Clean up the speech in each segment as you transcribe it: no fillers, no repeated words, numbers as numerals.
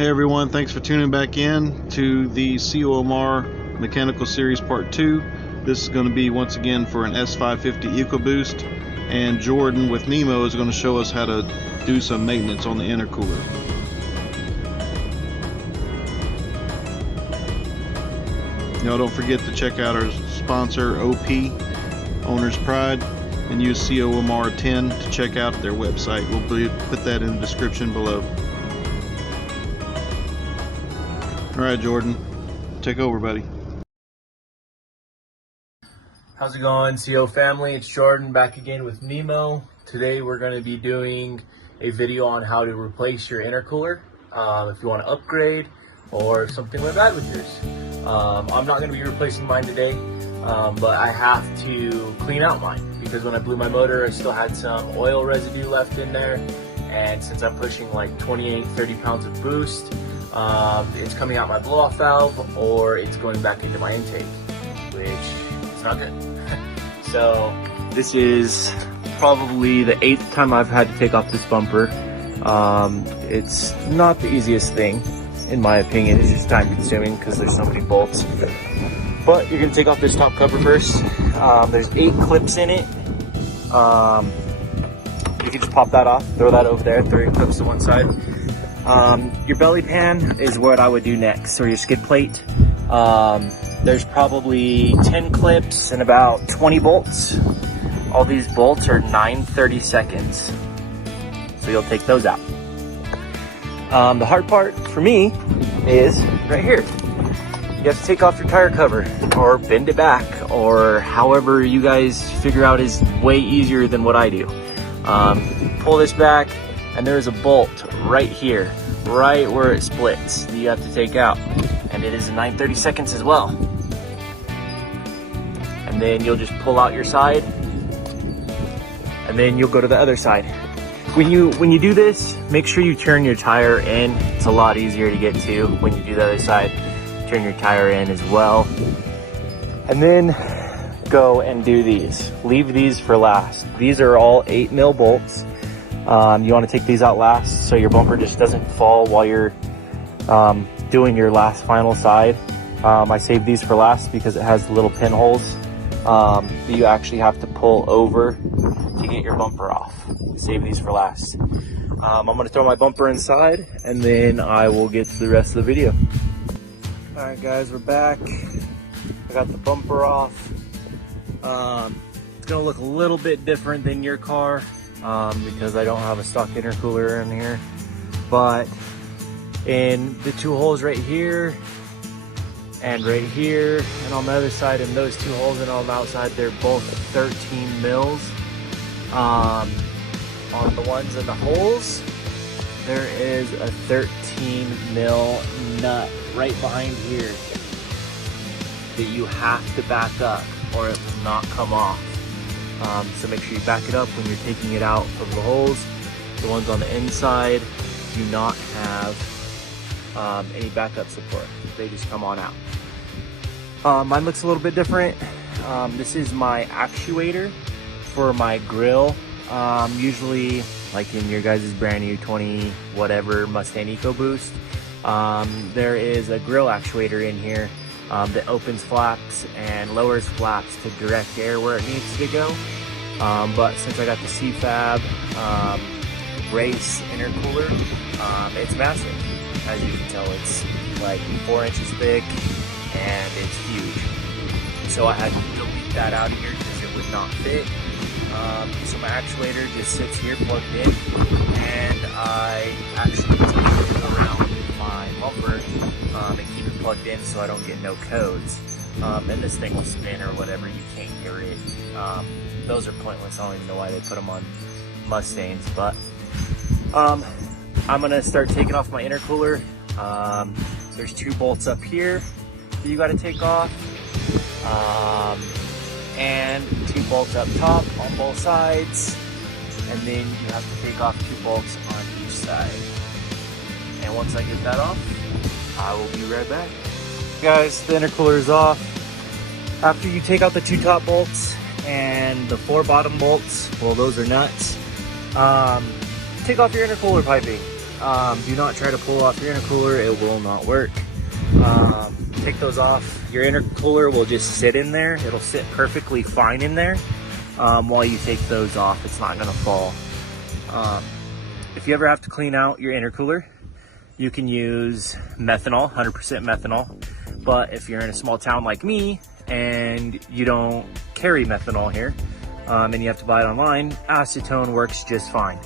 Hey everyone, thanks for tuning back in to the COMR Mechanical Series Part 2. This is going to be once again for an S550 EcoBoost, and Jordan with Nemo is going to show us how to do some maintenance on the intercooler. Now don't forget to check out our sponsor OP, Owner's Pride, and use COMR 10 to check out their website. We'll put that in the description below. Alright Jordan, take over buddy. How's it going, CO family? It's Jordan back again with Nemo. Today we're going to be doing a video on how to replace your intercooler if you want to upgrade or something like that with yours. I'm not going to be replacing mine today, but I have to clean out mine because when I blew my motor I still had some oil residue left in there, and since I'm pushing like 28-30 pounds of boost, it's coming out my blow-off valve or it's going back into my intake, which is not good. So this is probably the 8th time I've had to take off this bumper. It's not the easiest thing in my opinion. It's just time consuming because there's so many bolts. But you're going to take off this top cover first. There's 8 clips in it. You can just pop that off, throw that over there, throw your clips to one side. Your belly pan is what I would do next, or your skid plate. There's probably 10 clips and about 20 bolts. All these bolts are 9/30 seconds. So you'll take those out. The hard part for me is right here. You have to take off your tire cover or bend it back, or however you guys figure out is way easier than what I do. Pull this back, and there's a bolt right here, right where it splits, that you have to take out, and it is 9/30 seconds as well. And then you'll just pull out your side, and then you'll go to the other side. When you do this, make sure you turn your tire in. It's a lot easier to get to when you do the other side. Turn your tire in as well, and then go and do these. Leave these for last. These are all 8mm bolts. You want to take these out last so your bumper just doesn't fall while you're doing your last final side. I saved these for last because it has little pinholes that you actually have to pull over to get your bumper off. Save these for last. I'm going to throw my bumper inside and then I will get to the rest of the video. Alright guys, we're back. I got the bumper off. It's going to look a little bit different than your car because I don't have a stock intercooler in here. But in the 2 holes right here and right here and on the other side, and those 2 holes and on the outside, they're both 13 mils. On the ones in the holes, there is a 13 mil nut right behind here that you have to back up or it will not come off. So make sure you back it up when you're taking it out of the holes. The ones on the inside do not have any backup support. They just come on out. Mine looks a little bit different. This is my actuator for my grill. Usually, like in your guys' brand new 20 whatever Mustang EcoBoost, there is a grill actuator in here that opens flaps and lowers flaps to direct air where it needs to go. But since I got the CFab race intercooler, it's massive. As you can tell, it's like 4 inches thick and it's huge. So I had to delete that out of here because it would not fit. So my actuator just sits here plugged in, and I actually take it around my bumper and keep it plugged in so I don't get no codes. And this thing will spin or whatever, you can't hear it. Those are pointless. I don't even know why they put them on Mustangs, but I'm gonna start taking off my intercooler. There's 2 bolts up here that you got to take off, and 2 bolts up top on both sides, and then you have to take off 2 bolts on each side. And once I get that off, I will be right back. Guys, the intercooler is off. After you take out the 2 top bolts and the 4 bottom bolts, well, those are nuts, take off your intercooler piping. Do not try to pull off your intercooler, it will not work. Take those off, your intercooler will just sit in there. It'll sit perfectly fine in there. While you take those off, it's not gonna fall. If you ever have to clean out your intercooler, you can use methanol, 100% methanol. But if you're in a small town like me and you don't carry methanol here, and you have to buy it online, acetone works just fine.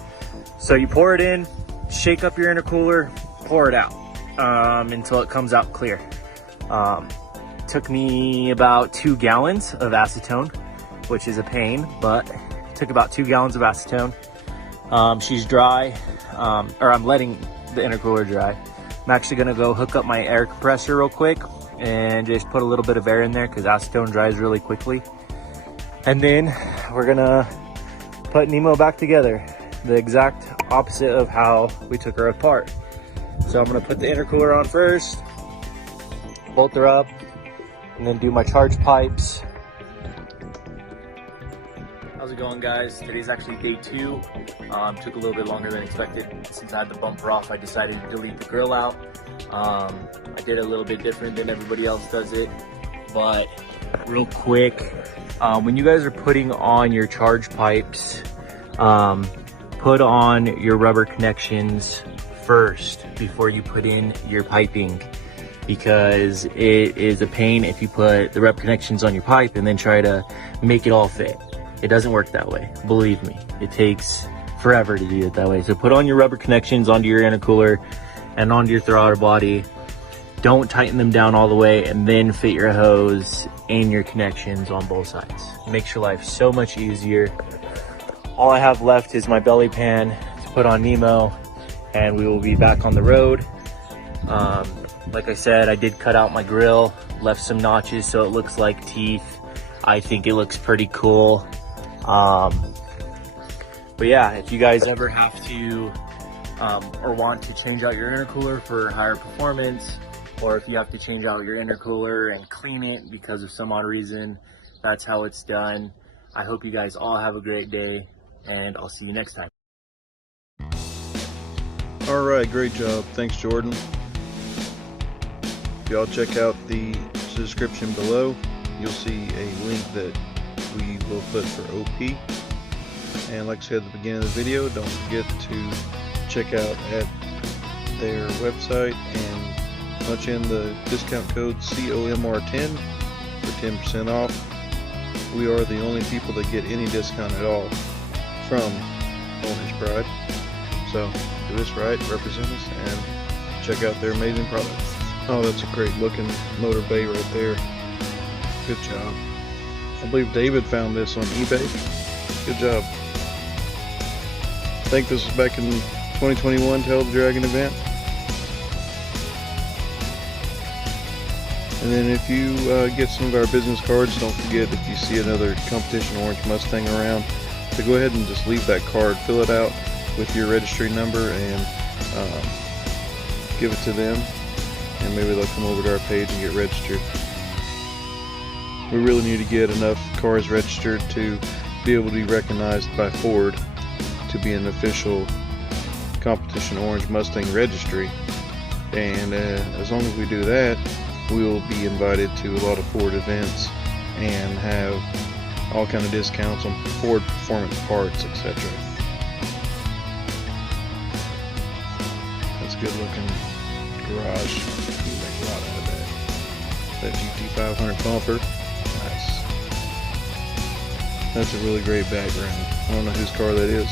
So you pour it in, shake up your intercooler, pour it out until it comes out clear. Took me about 2 gallons of acetone, which is a pain, but took about 2 gallons of acetone. She's dry, or I'm letting the intercooler dry. I'm actually gonna go hook up my air compressor real quick and just put a little bit of air in there because acetone dries really quickly. And then we're gonna put Nemo back together, the exact opposite of how we took her apart. So I'm gonna put the intercooler on first, bolt her up, and then do my charge pipes. How's it going, guys? Today's actually day 2. Took a little bit longer than expected. Since I had the bumper off, I decided to delete the grill out. I did it a little bit different than everybody else does it, but real quick, when you guys are putting on your charge pipes, put on your rubber connections first before you put in your piping, because it is a pain if you put the rubber connections on your pipe and then try to make it all fit. It doesn't work that way, believe me. It takes forever to do it that way. So put on your rubber connections onto your intercooler and onto your throttle body. Don't tighten them down all the way, and then fit your hose and your connections on both sides. Makes your life so much easier. All I have left is my belly pan to put on Nemo, and we will be back on the road. Like I said, I did cut out my grill, left some notches so it looks like teeth. I think it looks pretty cool. But yeah, if you guys ever have to or want to change out your intercooler for higher performance, or if you have to change out your intercooler and clean it because of some odd reason, that's how it's done. I hope you guys all have a great day, and I'll see you next time. All right, great job. Thanks, Jordan. If y'all check out the description below, you'll see a link that we will put for OP. And like I said at the beginning of the video, don't forget to check out at their website and punch in the discount code COMR10 for 10% off. We are the only people that get any discount at all from Owner's Pride. So do us right, represent us, and check out their amazing products. Oh, that's a great looking motor bay right there. Good job. I believe David found this on eBay. Good job. I think this was back in 2021 Tail the Dragon event. And then if you get some of our business cards, don't forget, if you see another Competition Orange Mustang around, to go ahead and just leave that card, fill it out with your registry number, and give it to them, and maybe they'll come over to our page and get registered. We really need to get enough cars registered to be able to be recognized by Ford to be an official Competition Orange Mustang registry. And as long as we do that, we will be invited to a lot of Ford events and have all kind of discounts on Ford performance parts, etc. That's a good looking garage. You make a lot out of that. That GT500 bumper. Nice. That's a really great background. I don't know whose car that is.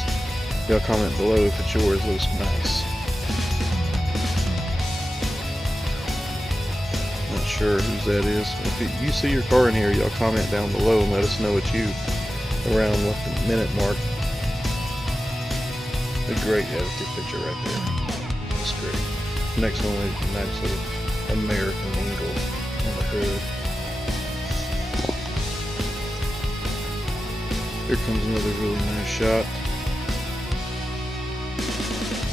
Y'all comment below if it's yours. It looks nice. Not sure whose that is. If you see your car in here, y'all comment down below and let us know it's you around the minute mark. A great edited picture right there. That's great. Next one is a nice little American eagle on the hood. Here comes another really nice shot.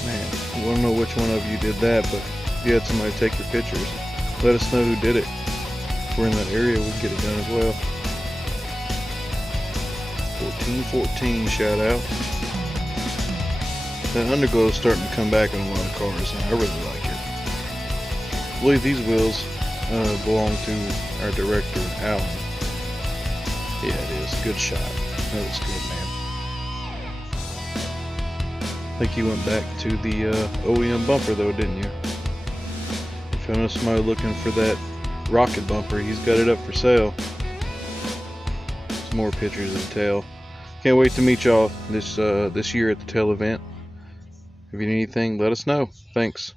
Man, I want to know which one of you did that, but if you had somebody take your pictures, let us know who did it. If we're in that area, we can get it done as well. 1414 shout out. That underglow is starting to come back in a lot of cars, and I really like it. I believe these wheels belong to our director, Alan. Yeah, it is. Good shot. That looks good, man. I think you went back to the OEM bumper, though, didn't you? If you know somebody looking for that rocket bumper, he's got it up for sale. Some more pictures of the tail. Can't wait to meet y'all this year at the tail event. If you need anything, let us know. Thanks.